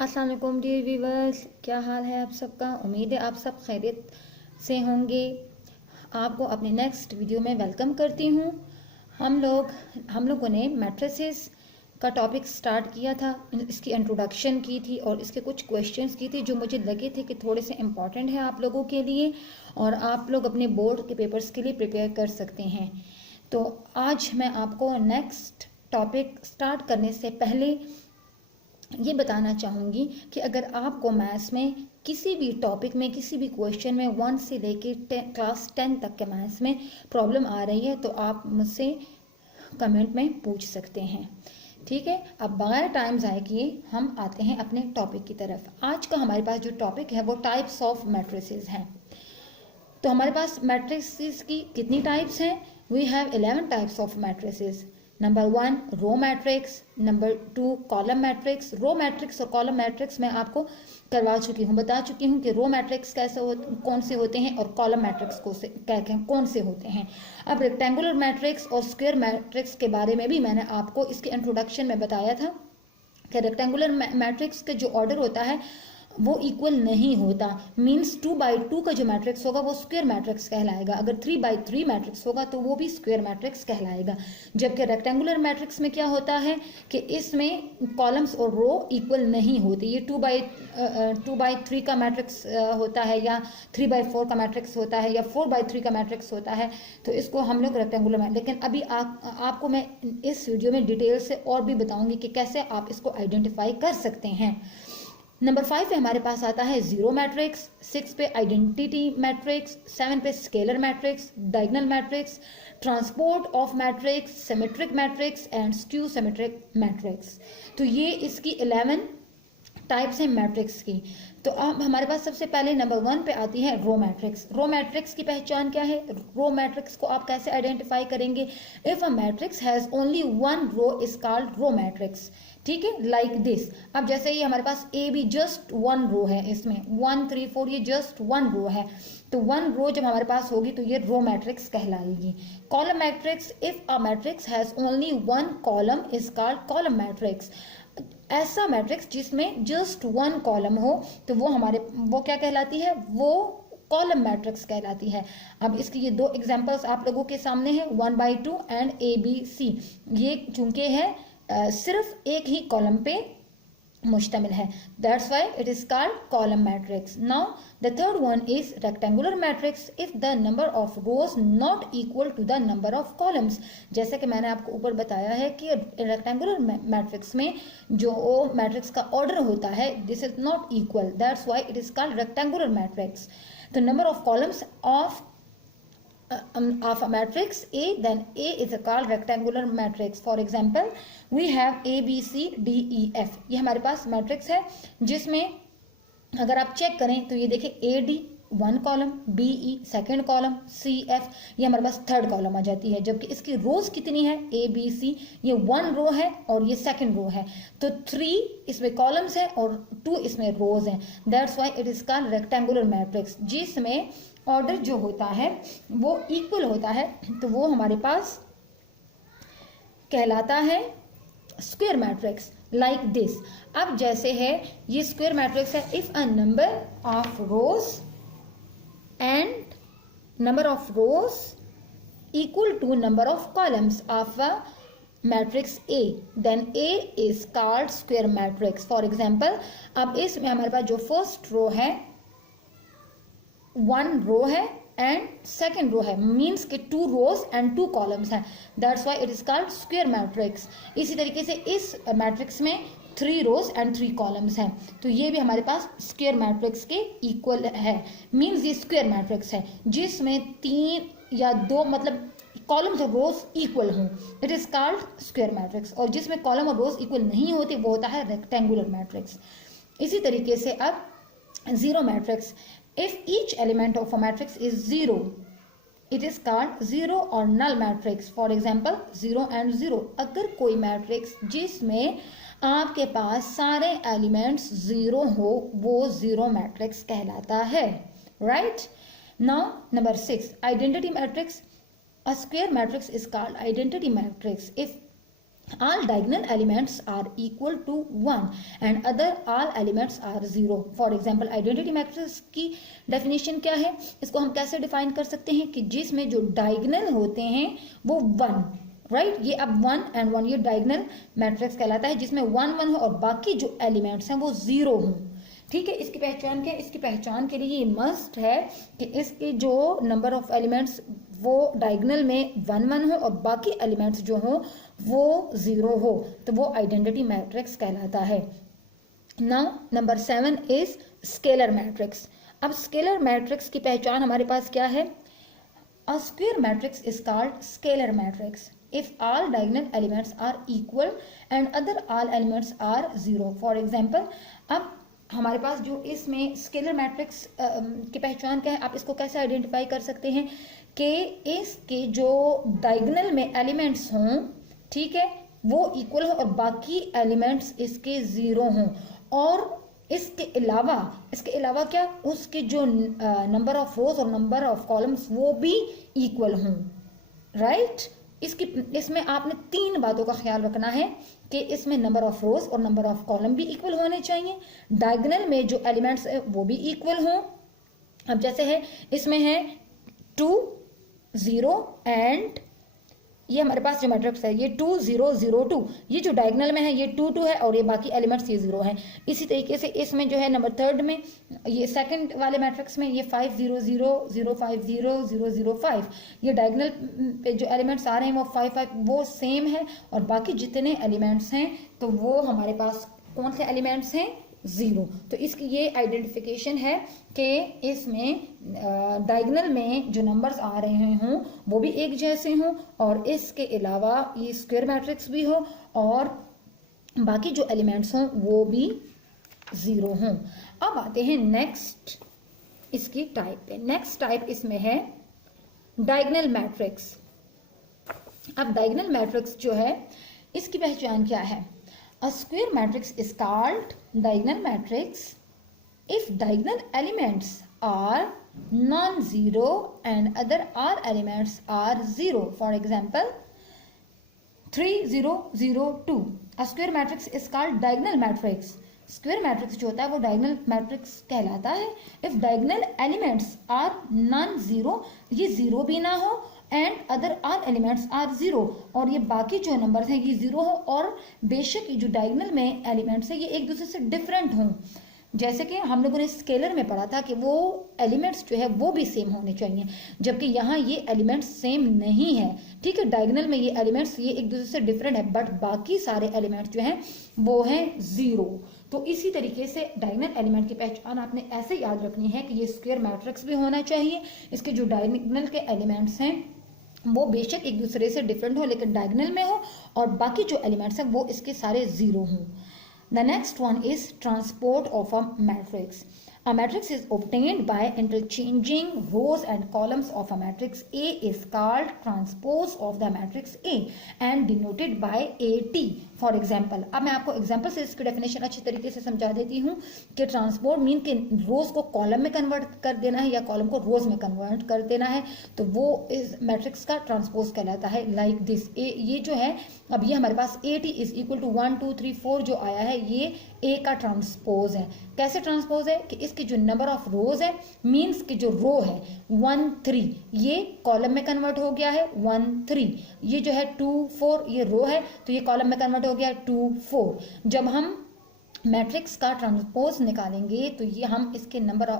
अस्सलाम वालेकुम dear viewers, क्या हाल है आप सबका। उम्मीद है आप सब खैरियत से होंगे। आपको अपने नेक्स्ट वीडियो में वेलकम करती हूँ। हम लोगों ने मैट्रिसेस का टॉपिक स्टार्ट किया था, इसकी इंट्रोडक्शन की थी और इसके कुछ क्वेश्चंस की थी जो मुझे लगे थे कि थोड़े से इम्पॉर्टेंट है आप लोगों के लिए और आप लोग अपने बोर्ड के पेपर्स के लिए प्रिपेयर कर सकते हैं। तो आज मैं आपको नेक्स्ट टॉपिक स्टार्ट करने से पहले ये बताना चाहूँगी कि अगर आपको मैथ्स में किसी भी टॉपिक में किसी भी क्वेश्चन में 1 से लेके क्लास 10 तक के मैथ्स में प्रॉब्लम आ रही है तो आप मुझसे कमेंट में पूछ सकते हैं। ठीक है, अब बगैर टाइम ज़ाय किए हम आते हैं अपने टॉपिक की तरफ। आज का हमारे पास जो टॉपिक है वो टाइप्स ऑफ मैट्रिसेस हैं। तो हमारे पास मैट्रिसेस की कितनी टाइप्स हैं? We have 11 types of matrices. Number 1 row matrix, number 2 column matrix. Row matrix और कॉलम मैट्रिक्स मैं आपको करवा चुकी हूँ, बता चुकी हूँ कि रो मैट्रिक्स कौन से होते हैं और कॉलम मैट्रिक्स कौन से होते हैं। अब रेक्टेंगुलर मैट्रिक्स और स्क्वायर मैट्रिक्स के बारे में भी मैंने आपको इसके इंट्रोडक्शन में बताया था कि रेक्टेंगुलर मैट्रिक्स के जो ऑर्डर होता है वो इक्वल नहीं होता। मीन्स 2/2 का जो मैट्रिक्स होगा वो स्क्वायर मैट्रिक्स कहलाएगा, अगर 3/3 मैट्रिक्स होगा तो वो भी स्क्वायर मैट्रिक्स कहलाएगा। जबकि रेक्टेंगुलर मैट्रिक्स में क्या होता है कि इसमें कॉलम्स और रो इक्वल नहीं होती। ये 2/3 का मैट्रिक्स होता है या 3/4 का मैट्रिक्स होता है या 4/3 का मैट्रिक्स होता है, तो इसको हम लोग रेक्टेंगुलर लेकिन अभी आपको मैं इस वीडियो में डिटेल से और भी बताऊंगी कि कैसे आप इसको आइडेंटिफाई कर सकते हैं। नंबर 5 पे हमारे पास आता है जीरो मैट्रिक्स, 6 पे आइडेंटिटी मैट्रिक्स, 7 पे scalar matrix, diagonal matrix, transport of matrix, symmetric matrix and skew symmetric matrix. तो ये इसकी 11 टाइप्स हैं मैट्रिक्स की। तो अब हमारे पास सबसे पहले नंबर 1 पे आती है रो मैट्रिक्स। रो मैट्रिक्स की पहचान क्या है? रो मैट्रिक्स को आप कैसे आइडेंटिफाई करेंगे? If a matrix has only 1 row is called row matrix. ठीक है, लाइक दिस। अब जैसे ये हमारे पास ए बी जस्ट 1 रो है, इसमें 1 3 4 ये जस्ट 1 रो है, तो 1 रो जब हमारे पास होगी तो ये रो मैट्रिक्स कहलाएगी। Column matrix, if a matrix has only 1 column is called column matrix. ऐसा मैट्रिक्स जिसमें जस्ट 1 कॉलम हो तो वो क्या कहलाती है? वो कॉलम मैट्रिक्स कहलाती है। अब इसकी ये 2 एग्जांपल्स आप लोगों के सामने हैं, 1/2 एंड ABC। ये चूंकि है सिर्फ एक ही कॉलम पे मुश्तमिल है, that's why it is called column matrix. Now the third one is rectangular matrix if the number of rows not equal to the number of columns. जैसे कि मैंने आपको ऊपर बताया है कि रेक्टेंगुलर मैट्रिक्स में जो मैट्रिक्स का ऑर्डर होता है this is not equal, that's why it is called rectangular matrix. The number of columns of a matrix A, then A is called rectangular matrix. For example, we have A B C D E F। ये हमारे पास matrix है जिसमें अगर आप check करें तो ये देखिए A D 1 column, B E second column, C F ये हमारे पास थर्ड कॉलम आ जाती है। जबकि इसकी रोज कितनी है? A B C ये 1 रो है और ये सेकेंड रो है, तो 3 इसमें कॉलम्स है और 2 इसमें रोज हैं। That's why it is called rectangular matrix, जिसमें ऑर्डर जो होता है वो इक्वल होता है, तो वो हमारे पास कहलाता है स्क्वायर मैट्रिक्स, लाइक दिस। अब जैसे है ये स्क्वायर मैट्रिक्स है, if a number of rows and number of rows equal to number of columns of a matrix A, then A is called square matrix. For example, अब इसमें हमारे पास जो first row है 1 रो है एंड सेकेंड रो है, means के 2 रोज and 2 columns हैं, that's why it is called square matrix. इसी तरीके से इस मैट्रिक्स में 3 रोज एंड 3 कॉलम्स हैं, तो ये भी हमारे पास स्क्वायर मैट्रिक्स के इक्वल है। मीन्स ये स्क्वायर मैट्रिक्स है जिसमें 3 या 2 मतलब कॉलम्स और रोज इक्वल हों, it is called square matrix. और जिसमें कॉलम और रोज इक्वल नहीं होती वो होता है रेक्टेंगुलर मैट्रिक्स। इसी तरीके से अब zero matrix, if each element of a matrix is 0 it is called zero or null matrix. For example, 0 and 0। अगर कोई मैट्रिक्स जिसमें आपके पास सारे एलिमेंट्स 0 हो वो जीरो मैट्रिक्स कहलाता है, right. Now number 6 identity matrix. A square matrix is called identity matrix if all diagonal elements are equal to 1 and other all elements are 0. For example identity matrix की definition क्या है, इसको हम कैसे define कर सकते हैं कि जिसमें जो डायगोनल होते हैं वो 1, राइट, ये अब 1 and 1 ये डायगोनल मैट्रिक्स कहलाता है जिसमें 1 1 हो और बाकी जो एलिमेंट्स हैं वो 0 हों. ठीक है, इसकी पहचान क्या है, इसकी पहचान के लिए ये मस्ट है कि इसके जो नंबर ऑफ एलिमेंट्स वो डायगोनल में 1 1 हो और बाकी एलिमेंट्स जो हो वो 0 हो, तो वो आइडेंटिटी मैट्रिक्स कहलाता है. Now number 7 is scalar matrix. अब स्केलर मैट्रिक्स की पहचान हमारे पास क्या है, अ square matrix is called scalar matrix if all diagonal elements are equal and other all elements are 0. For example अब हमारे पास जो इसमें स्केलर मैट्रिक्स की पहचान क्या है, आप इसको कैसे आइडेंटिफाई कर सकते हैं कि इसके जो डायगोनल में एलिमेंट्स हों, ठीक है, वो इक्वल हो और बाकी एलिमेंट्स इसके 0 हों, और इसके अलावा क्या, उसके जो नंबर ऑफ रोज और नंबर ऑफ कॉलम्स वो भी इक्वल हों, राइट. इसमें आपने 3 बातों का ख्याल रखना है कि इसमें नंबर ऑफ रोज और नंबर ऑफ कॉलम भी इक्वल होने चाहिए, डायगोनल में जो एलिमेंट्स है वो भी इक्वल हों. अब जैसे है इसमें है 2 0 एंड ये हमारे पास जो मैट्रिक्स है ये 2 0 0 2, ये जो डायगोनल में है ये 2 2 है और ये बाकी एलिमेंट्स ये 0 है. इसी तरीके से इसमें जो है नंबर 3 में ये सेकंड वाले मैट्रिक्स में ये 5 0 0 0 5 0 0 0 5, ये डायगोनल पे जो एलिमेंट्स आ रहे हैं वो 5 5 वो सेम है और बाकी जितने एलिमेंट्स हैं तो वो हमारे पास कौन से एलिमेंट्स हैं, 0. तो इसकी ये आइडेंटिफिकेशन है कि इसमें डायगोनल में जो नंबर्स आ रहे हों वो भी एक जैसे हों और इसके अलावा ये स्क्वायर मैट्रिक्स भी हो और बाकी जो एलिमेंट्स हों वो भी 0 हों. अब आते हैं नेक्स्ट इसकी टाइप पे. नेक्स्ट टाइप इसमें है डायगोनल मैट्रिक्स. अब डायगोनल मैट्रिक्स जो है इसकी पहचान क्या है, a square matrix is called diagonal matrix if diagonal elements are non-zero and other all elements are 0. For example 3 0 0 2, a square matrix is called diagonal matrix. Square matrix जो होता है वो डायगोनल मैट्रिक्स कहलाता है if diagonal elements are non 0, ये 0 भी ना हो and other all elements are 0 और ये बाकी जो नंबर्स हैं ये 0 हो और बेशक ये जो डायगोनल में एलिमेंट्स है ये एक दूसरे से डिफरेंट हों. जैसे कि हम लोगों ने स्केलर में पढ़ा था कि वो एलिमेंट्स जो है वो भी सेम होने चाहिए, जबकि यहाँ ये एलिमेंट्स सेम नहीं है. ठीक है, डायगोनल में ये एलिमेंट्स ये एक दूसरे से डिफरेंट है बट बाकी सारे एलिमेंट्स जो हैं वो हैं 0. तो इसी तरीके से डायगोनल एलिमेंट की पहचान आपने ऐसे याद रखनी है कि ये स्क्वायर मैट्रिक्स भी होना चाहिए, इसके जो डायगोनल के एलिमेंट्स हैं वो बेशक एक दूसरे से डिफरेंट हो लेकिन डायगोनल में हो और बाकी जो एलिमेंट्स हैं वो इसके सारे 0 हों. The next one is transpose of a matrix. A matrix is obtained by interchanging rows and columns of a matrix. A is called transpose of the matrix A and denoted by AT. For example, अब मैं आपको example से इसकी definition अच्छी तरीके से समझा देती हूँ कि ट्रांसपोज मीन के रोज को कॉलम में कन्वर्ट कर देना है या कॉलम को रोज में कन्वर्ट कर देना है, तो वो इस मैट्रिक्स का ट्रांसपोज कहलाता है. लाइक दिस ये जो है अब ये हमारे पास AT इज इक्वल टू 1 2 3 4 जो आया है ये A का ट्रांसपोज है. कैसे ट्रांसपोज है कि इसकी जो नंबर ऑफ रोज है मीन्स की जो रो है 1 3 ये कॉलम में कन्वर्ट हो गया है 1 3, ये जो है 2 4 ये रो है तो ये कॉलम में कन्वर्ट हो गया 2 4. जब हम मैट्रिक्स का ट्रांसपोज निकालेंगे तो ये हम इसके नंबर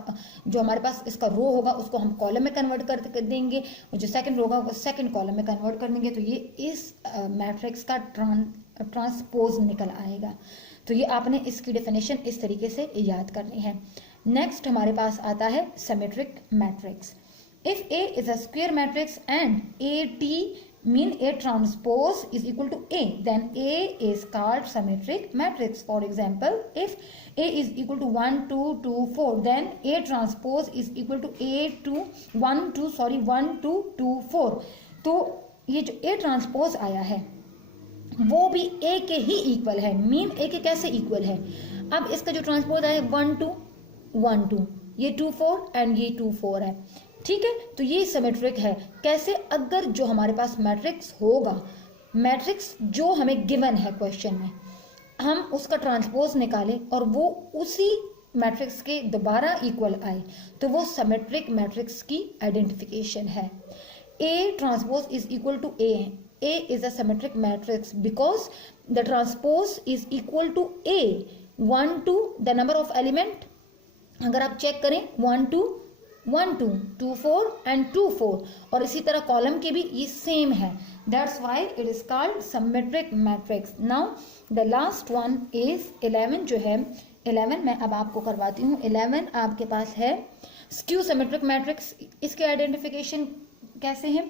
जो हमारे पास इसका रो होगा उसको हम कॉलम में कन्वर्ट कर देंगे और जो सेकंड रो होगा वो सेकंड कॉलम में कन्वर्ट कर देंगे तो ये इस मैट्रिक्स का ट्रांसपोज निकल आएगा. तो ये आपने इसकी डेफिनेशन इस तरीके से याद करनी है. नेक्स्ट हमारे पास आता है symmetric matrix. If A is a square matrix and AT mean A transpose is equal to A, then A is called symmetric matrix. For example, if A is equal to 1 2 2 4, then A transpose is equal to A 2 1 2 2 4. तो ये जो A transpose आया है वो भी A के ही equal है. Mean A के कैसे इक्वल है, अब इसका जो ट्रांसपोज है 1 2 1 2, ये 2 4 एंड ये 2 4 है. ठीक है, तो ये सिमेट्रिक है. कैसे, अगर जो हमारे पास मैट्रिक्स होगा मैट्रिक्स जो हमें गिवन है क्वेश्चन में, हम उसका ट्रांसपोज निकालें और वो उसी मैट्रिक्स के दोबारा इक्वल आए, तो वो सिमेट्रिक मैट्रिक्स की आइडेंटिफिकेशन है। A transpose is equal to A. A is a symmetric matrix because the transpose is equal to A. 1 2 the number of element, अगर आप चेक करें 1 2 1 2 2 4 and 2 4, और इसी तरह कॉलम के भी ये सेम है। That's why it is called symmetric matrix. Now the last one is 11 जो है 11 मैं अब आपको करवाती हूँ। 11 आपके पास है स्क्यू सिमेट्रिक मैट्रिक्स। इसके आइडेंटिफिकेशन कैसे है?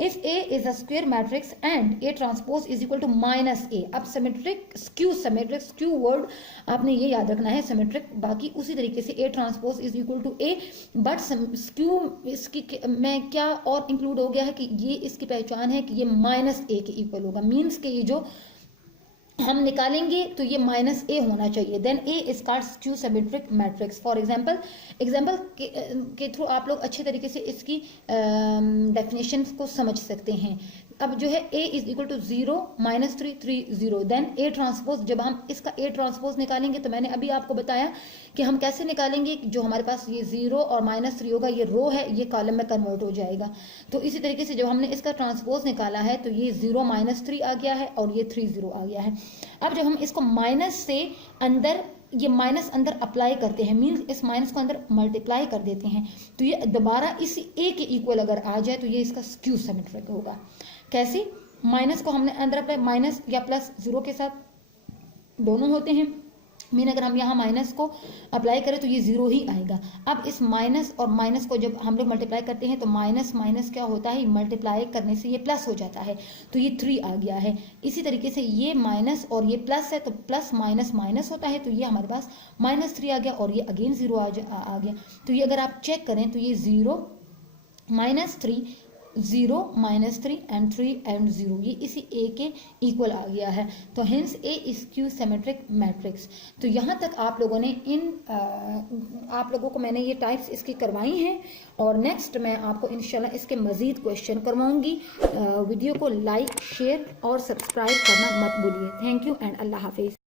If A is a square matrix and A transpose is equal to minus A. अब सिमेट्रिक स्क्यू वर्ड आपने ये याद रखना है, सिमेट्रिक, बाकी उसी तरीके से A transpose is equal to A, but skew इसकी में क्या और इंक्लूड हो गया है कि ये इसकी पहचान है कि ये माइनस ए के इक्वल होगा। मीन्स के ये जो हम निकालेंगे तो ये माइनस ए होना चाहिए, then A is called skew symmetric matrix. For example के थ्रू आप लोग अच्छे तरीके से इसकी डेफिनेशन को समझ सकते हैं। अब जो है a is equal to 0 -3 3 0, then a transpose, जब हम इसका a ट्रांसपोज निकालेंगे तो मैंने अभी आपको बताया कि हम कैसे निकालेंगे, जो हमारे पास ये 0 और -3 होगा, ये रो है, ये कॉलम में कन्वर्ट हो जाएगा। तो इसी तरीके से जब हमने इसका ट्रांसपोज निकाला है तो ये 0 -3 आ गया है और ये 3 0 आ गया है। अब जब हम इसको माइनस से अंदर, ये माइनस अंदर अप्लाई करते हैं, मीन्स इस माइनस को अंदर मल्टीप्लाई कर देते हैं, तो ये दोबारा इसी ए के इक्वल अगर आ जाए तो ये इसका स्क्यू सिमेट्रिक होगा। कैसे? माइनस को हमने अंदर अप्लाई, माइनस या प्लस 0 के साथ दोनों होते हैं, मीन अगर हम यहाँ माइनस को अप्लाई करें तो ये 0 ही आएगा। अब इस माइनस और माइनस को जब हम लोग मल्टीप्लाई करते हैं तो माइनस माइनस क्या होता है, मल्टीप्लाई करने से ये प्लस हो जाता है, तो ये 3 आ गया है। इसी तरीके से ये माइनस और ये प्लस है, तो प्लस माइनस माइनस होता है, तो ये हमारे पास -3 आ गया और ये अगेन 0 आ गया। तो ये अगर आप चेक करें तो ये 0 -3 0 -3 एंड 3 एंड 0, ये इसी ए के इक्वल आ गया है। तो hence A is skew symmetric matrix. तो यहाँ तक आप लोगों ने आप लोगों को मैंने ये टाइप्स इसकी करवाई हैं, और नेक्स्ट मैं आपको इंशाल्लाह इसके मज़ीद क्वेश्चन करवाऊंगी। वीडियो को लाइक, शेयर और सब्सक्राइब करना मत भूलिए। थैंक यू एंड अल्लाह हाफिज़।